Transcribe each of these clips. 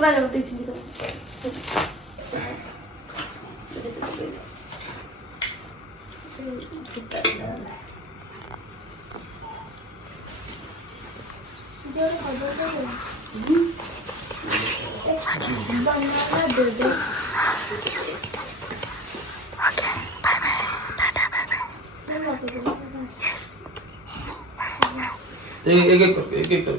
गंगा जल उठे छी तो एक कर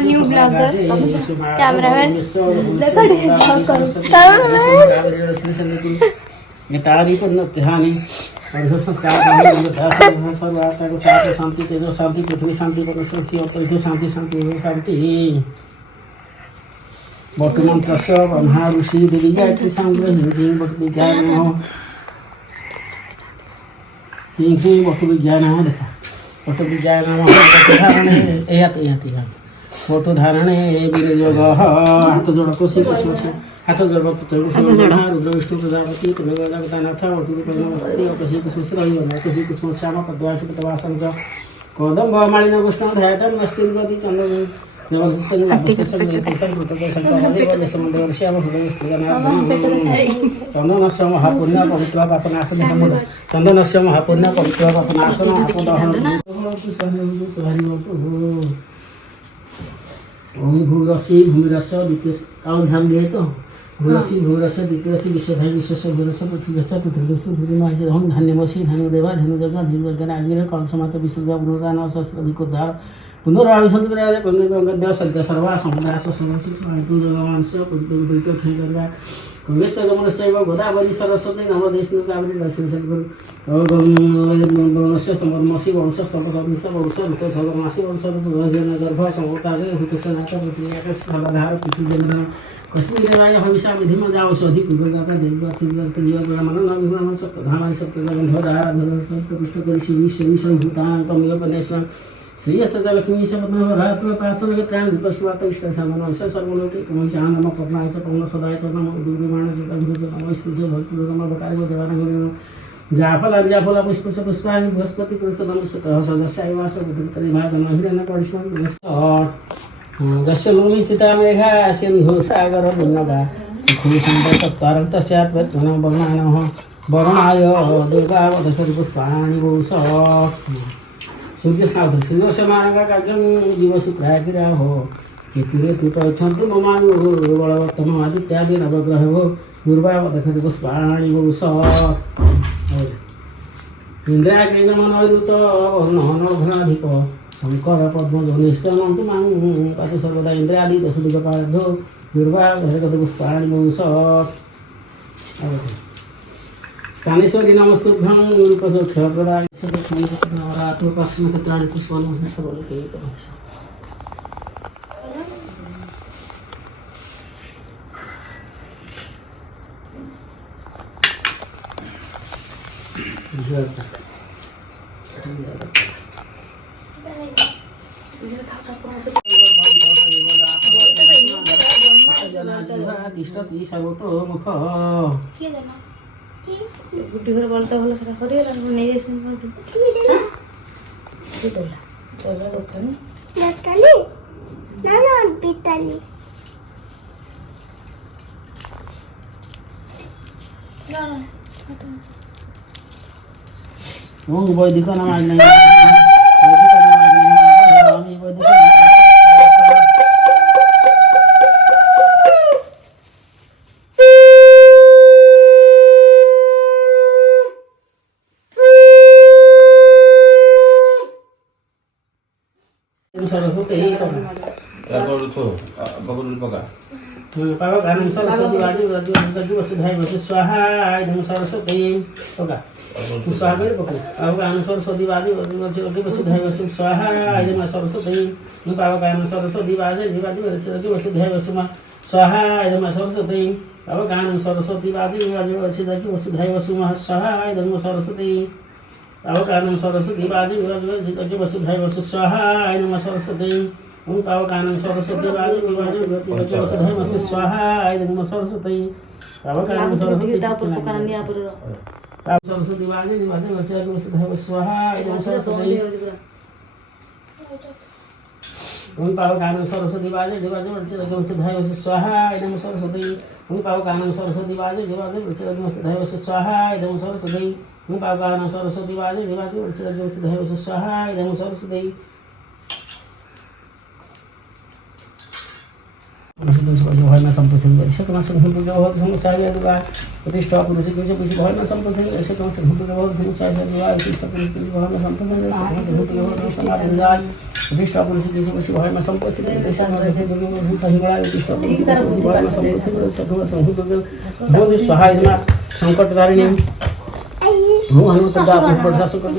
न्यू ब्लॉगर कैमरामैन तारी पर ध्यानी और संस्कार शांति तेजो शांति पृथ्वी शांति परमेश्वर और शांति शांति शांति वर्तमान सब ब्रह्मा ऋषि देवी गायत्री सांग्रह हिंदी बट विज्ञान हो हिंदी बट विज्ञान हो देखा बट विज्ञान धारण फोटो धारण विनियोग हाथ जोड़ कोशी हाथ जोड़ रुद्र विष्णु प्रजापति जगदानाथ कोशी कुसुम कोशी कुसुम श्याम पद्वासन कदम मालिन गोष्ठ ध्यान नस्ति चंद्र चंदन से महापुण्य पवित्र पापनाशन चंदन से महापुण्य पवित्र पापनाशन भूरसी भूमिरस द्वितीय काल ध्यान दिए तो भूरसी भूरस द्वितीय विश्वधारी विश्व भूरस पृथ्वी पृथ्वी हम धान्यमसी धानुदेवा धनुदेवा धीर्घज्ञान आजीर कलसमात विश्व गुरुदान अधिकोद्धार पुनराविशंति प्रयास गंगे गंगा सद्य सर्वा समुदाय सदस्य जगवांश पवित्र खेलवा कांग्रेस जमनस्य गोदावरी सरस्वती नवदेश कावेरी दर्शन वंश स्तंभमसी वंश स्तंभ सदनिष्ठ वंश ऋतु सगरमासी वंश गर्भ समतारे हुतसनाथ पृथ्वी स्थलधार पृथ्वी जन कश्मीराय हविषा विधि में जाओ सौधि पूर्वजाता देवमान सत्धान सत्यगंधोधार पुष्ट करी शिवी शिवी संभूतान तमेव पनेश्वर श्री सजलक्ष्मी शब्द पार्श्व प्राण विपस्वात इष्ट सामन सर्वलोके कमचान नम पद्माय पवन सदाय नम दुर्गमाण नम स्तुजो भस्म बकार देवान जाफल जाफल पुष्प पुष्पाणि बृहस्पति पुरुषदम सजस्याय वास बुद्धि भाजन हिरण्य परिश्रम जस्य लोमी सीता मेघा सिंधु सागर बुन्नगा खुशुंदर तस्यात् वर्णनः वरुणाय दुर्गावदशरि पुष्पाणि भूष सूर्य साधु सूर्य से मानगा कार्यम जीव शुक्रागिरा हो केतुरे तुट छंतु ममानु बलवत्तम आदित्यादि नवग्रह हो दुर्वावदशरि पुष्पाणि भूष इंद्राग्निमनोरुत नघनाधिप शंकर पद्म निश्चयन्तु मां पातु सर्वदा इंद्रादि दशदिगपारधो दुर्वावदशरि पुष्पाणि भूष स्थानेश्वरी नमस्तुभ्यं रूपसोक्षप्रदाय सदत्मरात्मकस्मक्षेत्राणि पुष्पाणि सर्वलोके तिष्ठति सर्वतो मुख गुड्डी घर बोलता भल सेटा करिए नहीं दुकान वैदिक नाम सरस्वती बगल पका पावकानं सरस्वती वाजे वसुधाय वसु स्वाहा इदं सरस्वती पका स्वाहा करे पका पावकानं सरस्वती वाजे वसुधाय वसु स्वाहा इदं सरस्वती पावकानं सरस्वती वाजे वसुधाय वसु स्वाहा इदं सरस्वती पावकानं सरस्वती वाजे वसुधाय वसु स्वाहा इदं सरस्वती पावकानं सरस्वती वाजे वसुधाय वसु स्वाहा इदं सरस्वती पावकानं सरस्वती वाजे वसुधाय वसु स्वाहा इदं सरस्वती पावकानं सरस्वती वाजे वसुधाय वसु स्वाहा इदं सरस्वती पावकानं सरस्वती वाजे वसुधाय वसु स्वाहा इदं सरस्वती पावकानं सरस्वती वाजे वसुधाय वसु स्वाहा इदं सरस्वती पावकानं सरस्वती वाजे वसुधाय वसु स्वाहा इदं सरस्वती भयमा सम्पत्ति सकमा संहुतो बहुत समस्या दुआ प्रतिष्ठा पुरुष के से कुछ भयमा सम्पत्ति ऐसे कम संहुतो बहुत समस्या दुआ प्रतिष्ठा पुरुष के भयमा सम्पत्ति संहुतो बहुत समाधान जाय प्रतिष्ठा पुरुष के से कुछ भयमा सम्पत्ति ऐसे कम संहुतो बहुत हिबड़ा प्रतिष्ठा पुरुष के से भयमा सम्पत्ति सकमा संहुतो बहुत सहाय मा संकट कारिणी हूँ हनुमत दाप वर्षा संकट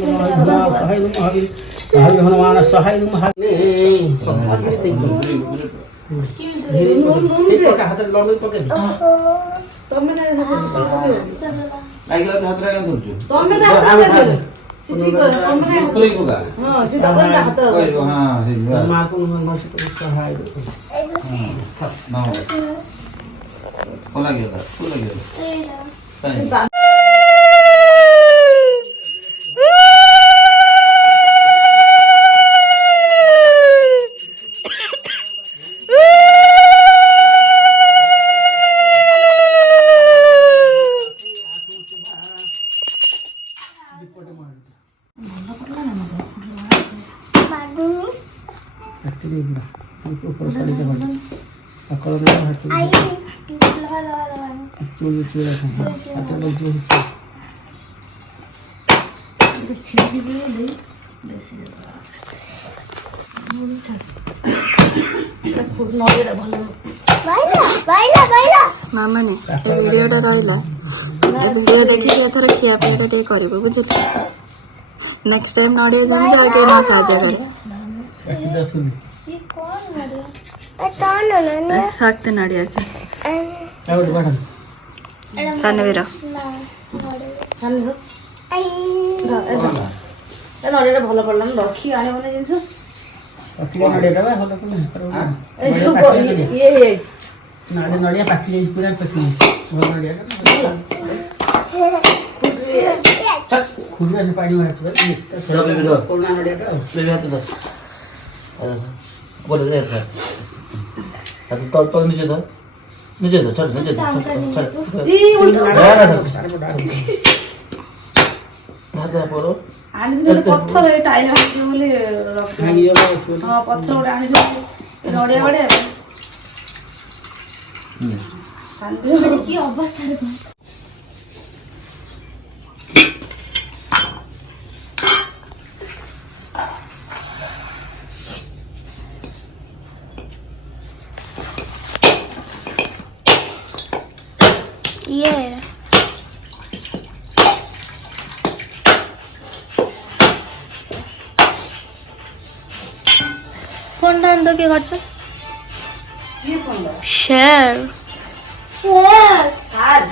सहाय महावीर हनुमान सहाय महावीर हाथ लगे पके तमे ना लाइक हाथ रे काम करछु तमे ना हाथ कर सिटी कर तमे ना कोई पका हां सीधा कर हाथ कोई हां मां को मस्त सहाय ना कोला गया मामा ने वीडियोटा रहा वीडियो देखिए एथर खिया पिया टे कर बुझे नेक्स्ट टाइम नड़िया जमी आगे ना साजा कर सख्त नड़िया से सानवीर नड़िया भल पड़ला रखी आने वाला जिनस ये नड़िया पाकी पूरा पाकी खुला पानी में कोरोना नड़िया बोले दे सर तो नीचे दो चल धागा परो आनी दिन पत्थर ए टाइल आके बोले भांगी जाबो हां पत्थर उडे आनी नड़िया बड़े की अवस्था रे फोन डाल दो क्या कर ये कौन है शेयर सार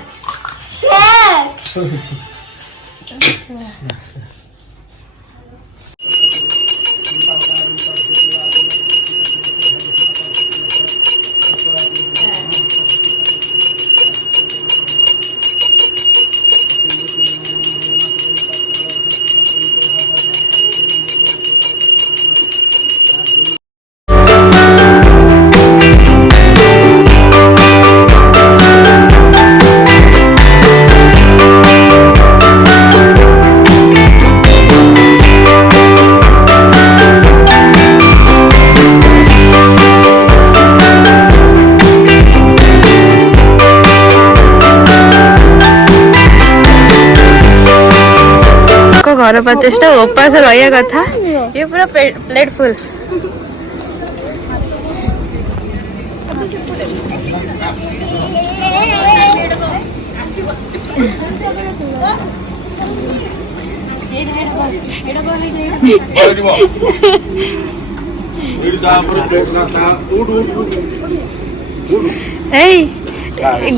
घर प्रतिष्ठा उपास रहा कथा ये पूरा प्लेट फुल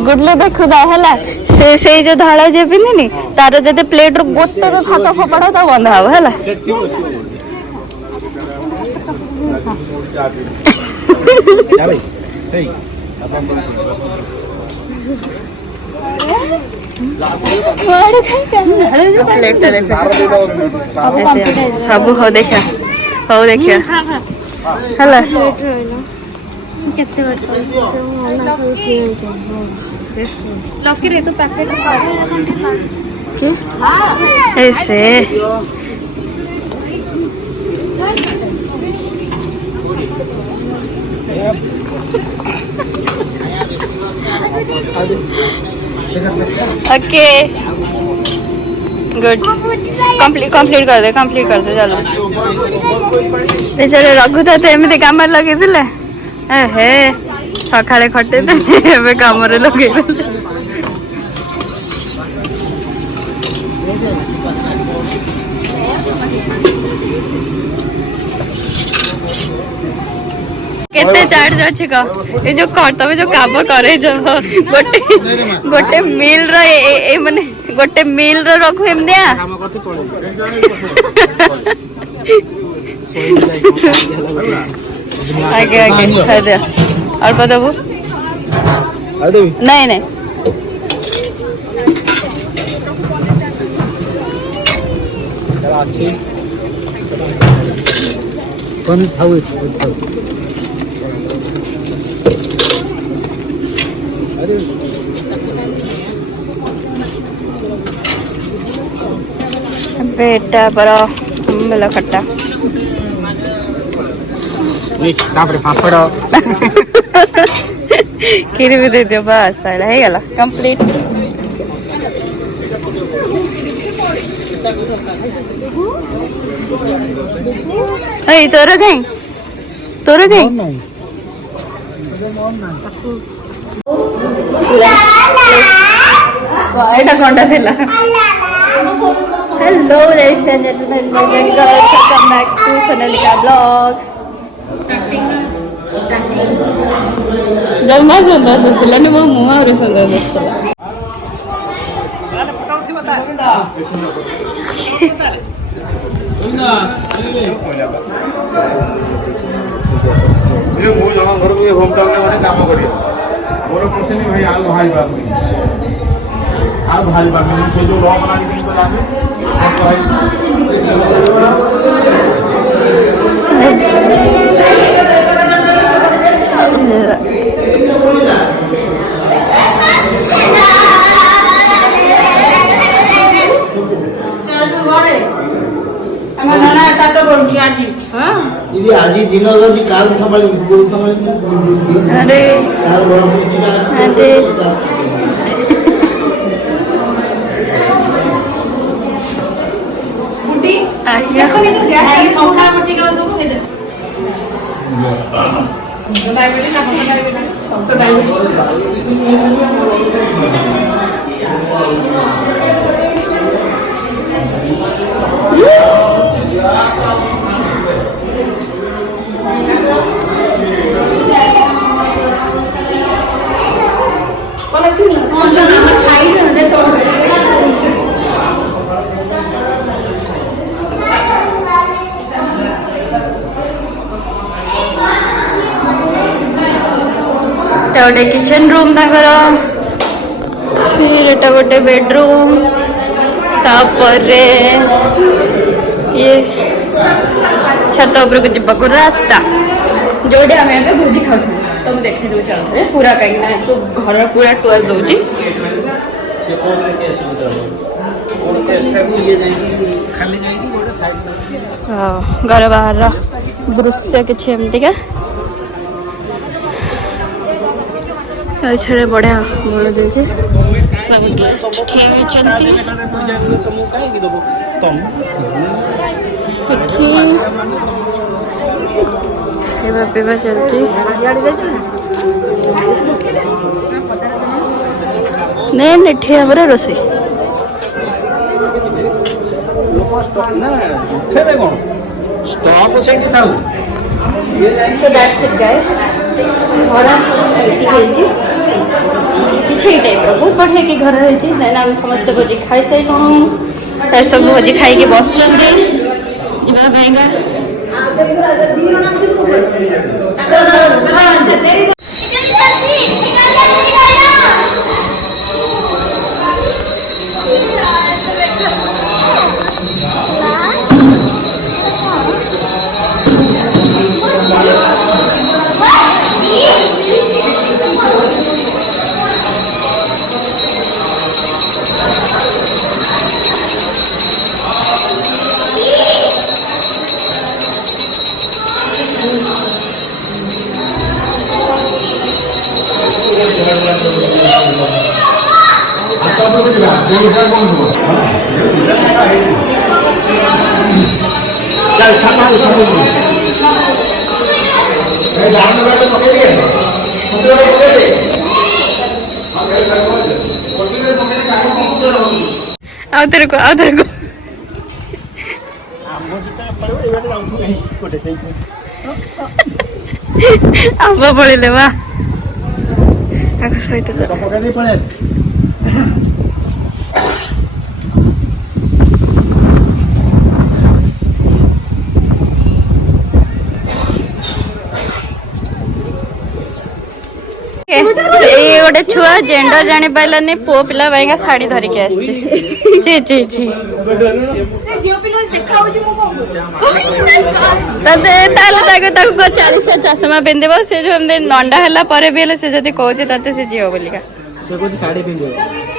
गुडलू देखु है से जो धड़ा जे पिंधिनी तार जदि प्लेट रू गोटे भात फोपाड़ तो बंद हम है सब हो देखा हो देखिया है ऐसे ओके गुड कंप्लीट कर दे चलो बेचारे रघु तो एमती काम लगे हे सका खटे काम लगे केते चार्ज अच्छी कह ये जो तुम जो काम करे जो गोटे मील रे माने गोटे मील रो रखु एमदिया आगे आगे और बताबू नहीं नहीं कौन थाउ बेटा बड़ा बेला खट्टा पापड़ खीर भी दे दियो बस साइड है गला कंप्लीट ए तोर कहीं एटा कोंडा थिला hello ladies and gentleman welcome back to Sonalika blogs जमा सुंदर दिसला नि मो मुह और सुंदर दिसला ये मु जमा घर को होम टाउन में काम करिए मोर क्वेश्चन भाई आ भाई बात आ भाई बात से जो लॉ बना के तो लागे आज दिन लगी काल संभाल अरे अरे गोटे किचन रूम तंकर फिर एटा गोटे बेडरूम तापर ये छत उपरको जीवाक रास्ता जोड़े आम ए भोजी खाऊ तो मुझे देखे दूँ चलते पूरा कहीं तो घर पूरा टूर दूची घर बाहर दृश्य किसी एमतीका अच्छे बढ़िया बोल दे सब गेस्ट ठीक खाଇବା ପିଇବା ଚାଲିଛି ନାଇଁ ନାଇଁ ଠିଆ ଆମର ରୋଷେଇ ନା ଉଠେଇବେ କ'ଣ ଷ୍ଟକ୍ ସେଇଠି ଥାଉ So that's it guys. ଘର ଏମିତି ହେଇଛି କିଛି ଏଇ ଟାଇପ୍ର ବହୁତ ବଢ଼ିଆ କି ଘର ହେଇଛି। ଦେନ୍ ଆମେ ସମସ୍ତେ ଭୋଜି ଖାଇସାରିଲୁଣୁ। ତାର ସବୁ ଭୋଜି ଖାଇକି ବସୁଛନ୍ତି ଯିବା ପାଇଁକା। ଆଉ ତେରେ ଆମ୍ବ ପଳେଇଲେ ବା ଆଗ ସହିତ ଏଇ ଗୋଟେ ଛୁଆ ଜେଣ୍ଡର ଜାଣି ପାଇଲାନି ପୁଅ ପିଲା ପାଇଁକା ଶାଢୀ ଧରିକି ଆସିଛି। ଛି ଛି ଛି ତାହେଲେ ତାକୁ କୁହ 40 ଚଷମା ପିନ୍ଧିବ। ସେ ଯୋଉ ଏମିତି ନଣ୍ଡା ହେଲା ପରେ ବି ହେଲେ ସେ ଯଦି କହୁଛି ତତେ ସେ ଝିଅ ବୋଲିକା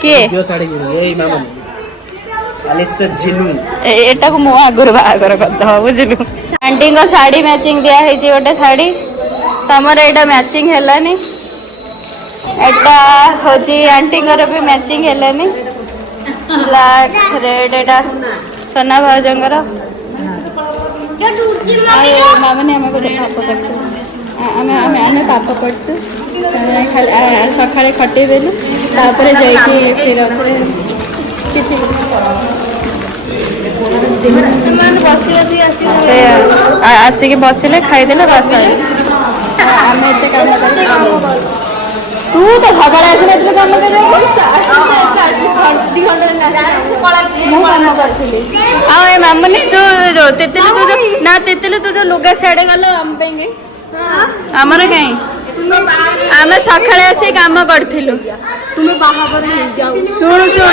କିଏ ଏଟାକୁ ମୁଁ ଆଗରୁ ବାହାଘର କରିଦବ ବୁଝିଲୁ। ଆଣ୍ଟିଙ୍କ ଶାଢୀ ମ୍ୟାଚିଂ ଦିଆ ହେଇଛି ଗୋଟେ ଶାଢୀ ତମର ଏଇଟା ମ୍ୟାଚିଂ ହେଲାନି। ଏଟା ହଉଛି ଆଣ୍ଟିଙ୍କର ବି ମ୍ୟାଚିଂ ହେଲାନି ବ୍ଲାକ୍ ରେଡ୍ ଏଟା सोना भाजंगर मामने आम गोटे पाप करछु आम पाप करछु सकाଳେ खटे देलु तापरे जाइके फिर किछि आसिक बसिले खाईदेले बस आम एत काम तू तो भगड़ा आसने काम कर मामुनी तू जो तेतले तू जो ना तेतले तू जो लुगा साड़े गल आम आमर कहीं आम सकाळे आसी काम करथिलु तुमे बाहागर हे जाऊ सुन सुन